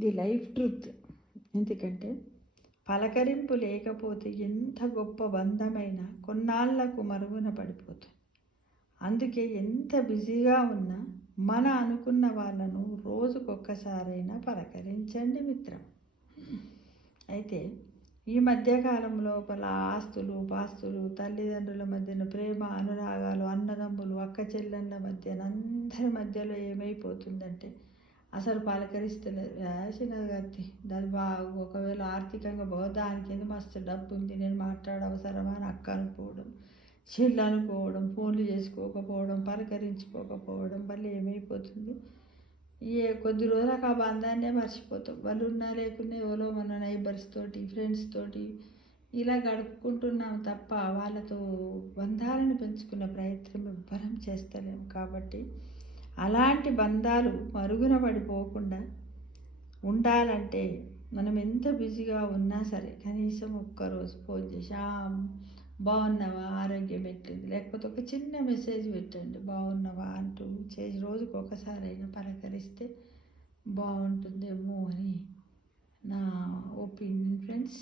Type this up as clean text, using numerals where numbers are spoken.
The life truth. ఎందుకంటే పలకరింపు లేకపోతే ఎంత గొప్ప బంధమైనా కొన్నాళ్లకు మరుగున పడిపోతుంది. అందుకే ఎంత బిజీగా ఉన్నా మన అనుకున్న వాళ్ళను రోజుకొక్కసారైనా పలకరించండి మిత్రం. అయితే ఈ మధ్యకాలం లోపల ఆస్తులు పాస్తులు, తల్లిదండ్రుల మధ్యన ప్రేమ అనురాగాలు, అన్నదమ్ములు అక్క చెల్లెళ్ళ మధ్యన అందరి మధ్యలో ఏమైపోతుందంటే అసలు పలకరిస్తలేదు. చిన్నగత్తి దాని బాగా ఒకవేళ ఆర్థికంగా దానికి ఏదో మస్తు డబ్బు ఉంది, నేను మాట్లాడవసరమా అని అక్క అనుకోవడం, చెల్లి అనుకోవడం, ఫోన్లు చేసుకోకపోవడం, పలకరించుకోకపోవడం వల్ల ఏమైపోతుంది, కొద్ది రోజులకు ఆ బంధాన్నే మర్చిపోతాం. వాళ్ళు ఉన్నా లేకున్నా ఎవరో మన నైబర్స్ తోటి, ఫ్రెండ్స్ తోటి ఇలా గడుపుకుంటున్నాం తప్ప వాళ్ళతో బంధాలను పెంచుకునే ప్రయత్నం ఎవ్వరం చేస్తలేము. కాబట్టి అలాంటి బంధాలు మరుగున పడిపోకుండా ఉండాలంటే మనం ఎంత బిజీగా ఉన్నా సరే కనీసం ఒక్కరోజు ఫోన్ చేసి బాగున్నావా, ఆరోగ్యం ఎట్టింది, లేకపోతే ఒక చిన్న మెసేజ్ పెట్టండి బాగున్నావా అంటూ చేసి రోజుకు ఒకసారైనా పలకరిస్తే బాగుంటుందేమో అని నా ఒపీనియన్ ఫ్రెండ్స్.